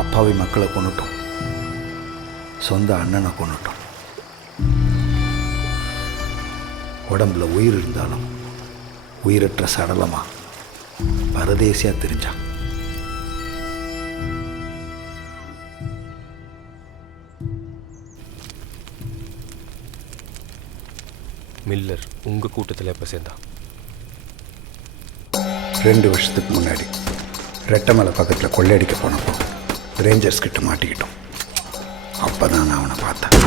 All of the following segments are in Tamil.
அப்பாவி மக்களை கொண்டுட்டோம், சொந்த அண்ணனை கொண்டுட்டோம். உடம்புல உயிர் இருந்தாலும் உயிரற்ற சடலமா பரதேசியா தெரிஞ்சான். மில்லர் உங்கள் கூட்டத்தில் எப்போ சேர்ந்தான்? 2 வருஷத்துக்கு முன்னாடி ரெட்டமலை பக்கத்தில் கொள்ளையடிக்க போனப்போ ரேஞ்சர்ஸ் கிட்ட மாட்டிக்கிட்டோம். அப்போ தான் நான் அவனை பார்த்தேன்.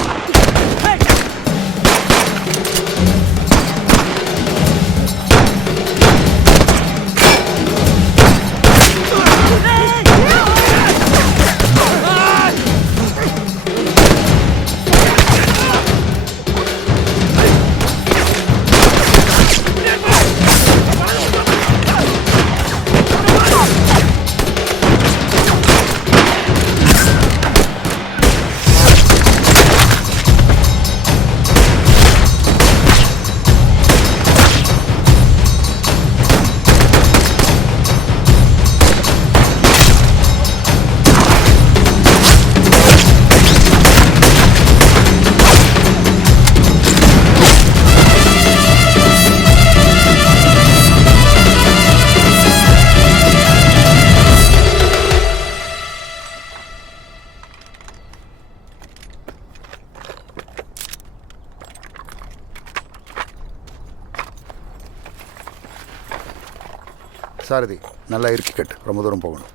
சாரதி, நல்லா இறுக்கி கட்டு, ரொம்ப தூரம் போகணும்.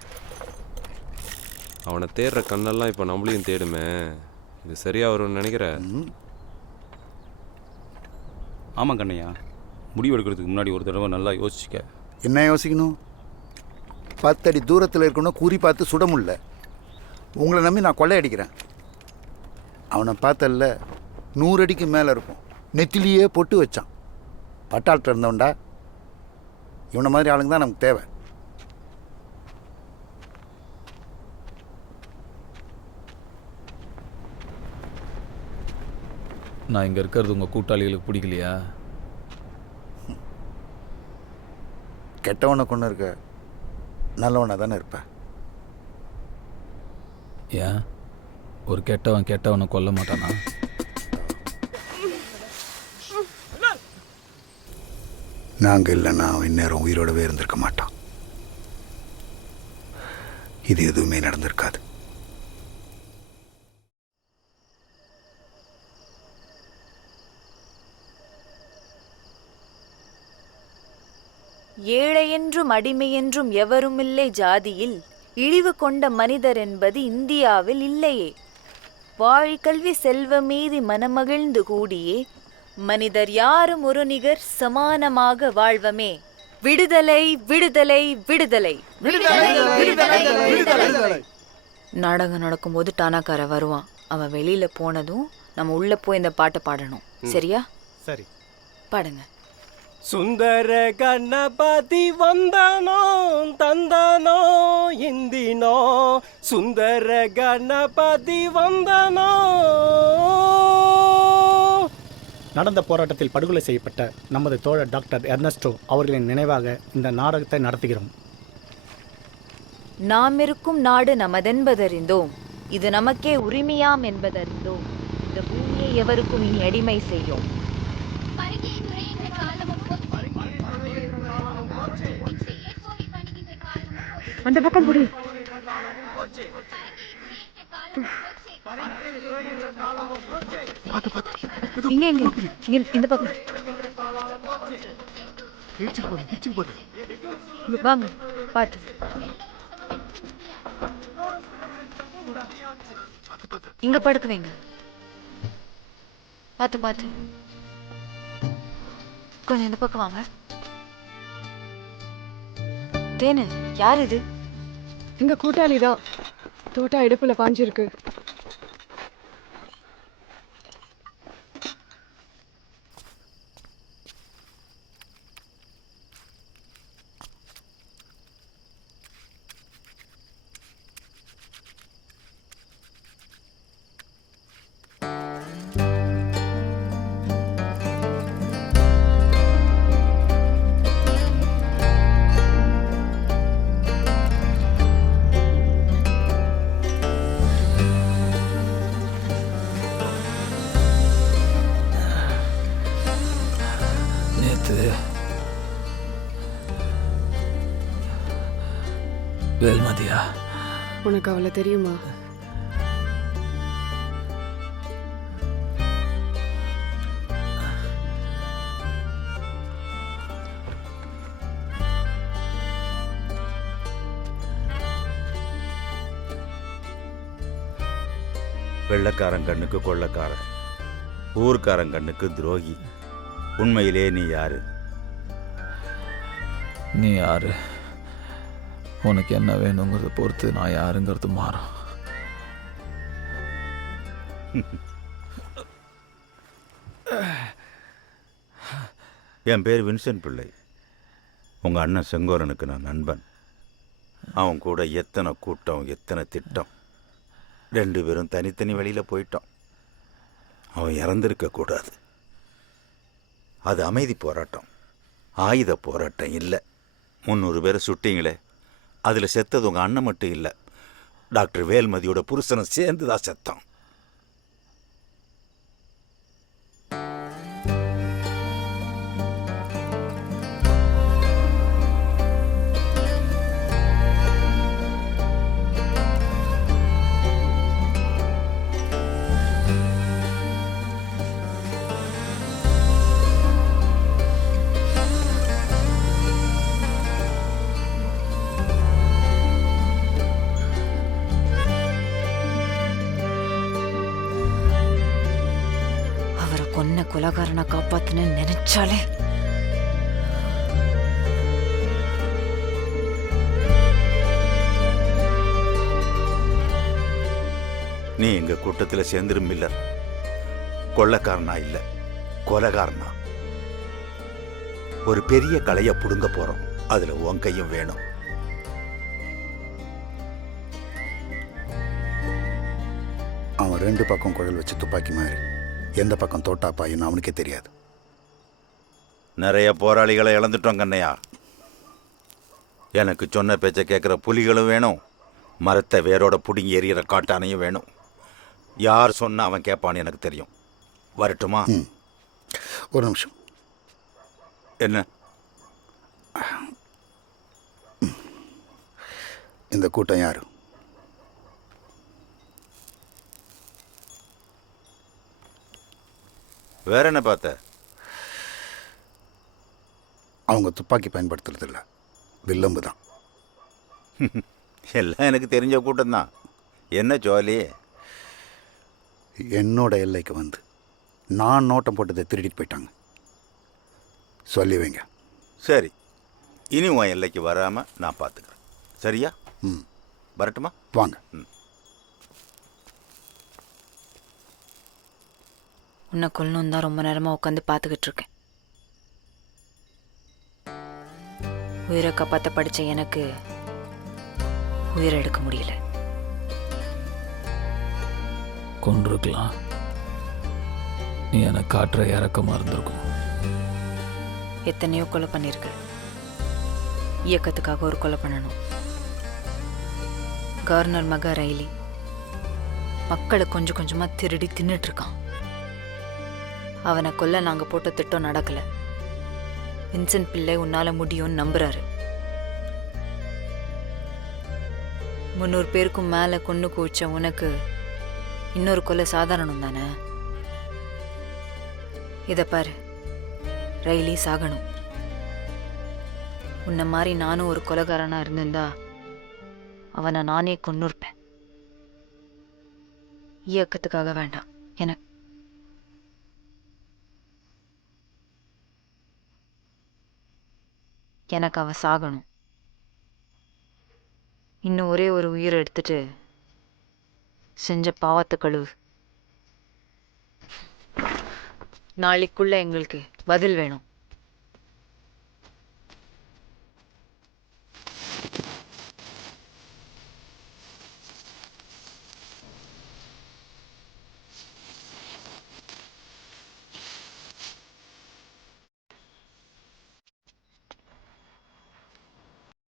அவனை தேடுற கண்ணெல்லாம் இப்போ நம்மளையும் தேடுமே, இது சரியாக வரும்னு நினைக்கிற? ஆமாம் கண்ணையா, முடிவு எடுக்கிறதுக்கு முன்னாடி ஒரு தடவை நல்லா யோசிச்சுக்க. என்ன யோசிக்கணும்? 10 அடி தூரத்தில் இருக்கணும், குறி பார்த்து சுட முடியல. உங்களை நம்பி நான் கொள்ளையடிக்கிறேன். அவனை பார்த்தல்ல, 100 அடிக்கு மேலே இருக்கும், நெத்திலேயே பொட்டு வச்சான். பட்டாளத்தில் இருந்தவன்டா. இவனை மாதிரி ஆளுங்க தான் நமக்கு தேவை. நான் இங்கே இருக்கிறது உங்கள் கூட்டாளிகளுக்கு பிடிக்கலையா? கெட்டவனை கொண்டு இருக்க, நல்லவனை தானே இருப்ப. ஏன் ஒரு கெட்டவனை கொல்ல மாட்டானா? நாங்கள் இல்லைன்னா அவன் இந்நேரம் உயிரோடவே இருந்திருக்க மாட்டான். இது எதுவுமே நடந்திருக்காது. ஏழையென்றும் அடிமையென்றும் எவருமில்லை ஜாதியில், இழிவு கொண்ட மனிதர் என்பது இந்தியாவில் இல்லையே. வாழி கல்வி செல்வமீதி மனமகிழ்ந்து கூடியே, மனிதர் யாரும் ஒரு நிகர் சமானமாக வாழ்வமே. விடுதலை விடுதலை விடுதலை. நாடகம் நடக்கும்போது டானாக்கார வருவான். அவன் வெளியில போனதும் நம்ம உள்ள போய் இந்த பாட்டை பாடணும். சரியா? சரி, பாடுங்க. சுந்தர கணபதி வந்தானோ தந்தானோ இந்தினோ, சுந்தர கணபதி வந்தானோ. நடந்த போராட்டத்தில் படுகொலை செய்யப்பட்ட நமது தோழர் டாக்டர் எர்னஸ்டோ அவர்களின் நினைவாக இந்த நாடகத்தை நடத்துகிறோம். நாம் இருக்கும் நாடு நமதென்பதறிந்தோம், இது நமக்கே உரிமையாம் என்பதறிந்தோம். இந்த பூமியை எவருக்கும் இனி அடிமை செய்யும். அந்த பக்கம் புடி. இங்க எங்க இந்த பக்கம் வாங்க, பாத்து. இங்க படுக்க வைங்க. பாத்து பாத்து. கொஞ்சம் இந்த பக்கம் வாங்க. தேனு, யார் இது? எங்க கூட்டாளிதான். தோட்டா இடுப்புல பாஞ்சிருக்கு. வேல்மதியா? உனக்கு அவளை தெரியுமா? வெள்ளக்காரன் கண்ணுக்கு கொள்ளக்காரன், ஊர்க்காரன் கண்ணுக்கு துரோகி. உண்மையிலே நீ யாரு? நீ யாரு? உனக்கு என்ன வேணுங்கிறத பொறுத்து நான் யாருங்கிறது மாறும். என் பேர் வின்சென்ட் பிள்ளை. உங்கள் அண்ணன் செங்கோரனுக்கு நான் நண்பன். அவன் கூட எத்தனை கூட்டம், எத்தனை திட்டம். 2 பேரும் தனித்தனி வழியில் போயிட்டோம். அவன் இறந்திருக்க கூடாது. அது அமைதி போராட்டம், ஆயுத போராட்டம் இல்லை. 300 பேரை சுட்டிங்களே, அதில் செத்தது உங்கள் அண்ணன் மட்டும் இல்லை, டாக்டர் வேல்மதியோட புருஷனை சேர்ந்து தான் செத்தான். கொன்ன கொலகாரனை காப்பாத்துன்னு நினைச்சாலே நீ எங்க கூட்டத்தில் சேர்ந்துரும் மில்லர். கொள்ளக்காரனா இல்லை, கொலகாரனா. ஒரு பெரிய கலையை புடுங்க போறோம். அதுல உன் கையும் வேணும். அவன் 2 பக்கம் குழல் வச்சு துப்பாக்கி மாதிரி எந்த பக்கம் தோட்டா பாயின்னு அவனுக்கே தெரியாது. நிறைய போராளிகளை இழந்துட்டோம் கண்ணையா. எனக்கு சொன்ன பேச்சை கேட்குற புலிகளும் வேணும், மரத்தை வேரோட பிடுங்கி எறிகிற காட்டானையும் வேணும். யார் சொன்னா அவன் கேட்பான்னு எனக்கு தெரியும். வரட்டுமா? ஒரு நிமிஷம். என்ன? இந்த கூட்டம் யாரு? வேற என்ன பார்த்த? அவங்க துப்பாக்கி பயன்படுத்துறது இல்லை, வில்லம்பு தான். எல்லாம் எனக்கு தெரிஞ்ச கூட்டம்தான். என்ன ஜோலி? என்னோட எல்லைக்கு வந்து நான் நோட்டம் போட்டதை திருடிட்டு போயிட்டாங்க. சொல்லி வைங்க. சரி, இனி உன் எல்லைக்கு வராம நான் பார்த்துக்கிறேன். சரியா? வரட்டுமா? வாங்க. உன்னை கொல்லணும் தான் ரொம்ப நேரமா உட்காந்து பார்த்துக்கிட்டு இருக்கேன். உயிரை காப்பாற்ற படிச்ச எனக்கு உயிரை எடுக்க முடியல. கொண்டிருக்கலாம். நீ எனக்கு காட்டுற இறக்கமா இருந்திருக்கும். எத்தனையோ கொலை பண்ணிருக்கு. இயக்கத்துக்காக ஒரு கொலை பண்ணணும். கவர்னர் மக ரயிலி மக்களை கொஞ்சம் கொஞ்சமா திருடி தின்னுட்டு இருக்கான். அவனை கொல்ல நாங்க போட்ட திட்டம் நடக்கல. வின்சென்ட் பிள்ளை உன்னால முடியும்னு நம்புறாரு. 300 பேருக்கும் மேல கொன்னு குவிச்ச உனக்கு இன்னொரு கொலை சாதாரணம் தானே? இத பாரு, ரயிலி சாகணும். உன்ன மாதிரி நானும் ஒரு கொலைகாரனா இருந்திருந்தா அவனை நானே கொன்னுருப்பேன். இயக்கத்துக்காக வேண்டாம், எனக்கு அவ சாகணும். இன்னும் ஒரே ஒரு உயிரை எடுத்துட்டு செஞ்ச பாவத்தை கழுவு. நாளைக்குள்ள எங்களுக்கு பதில் வேணும்.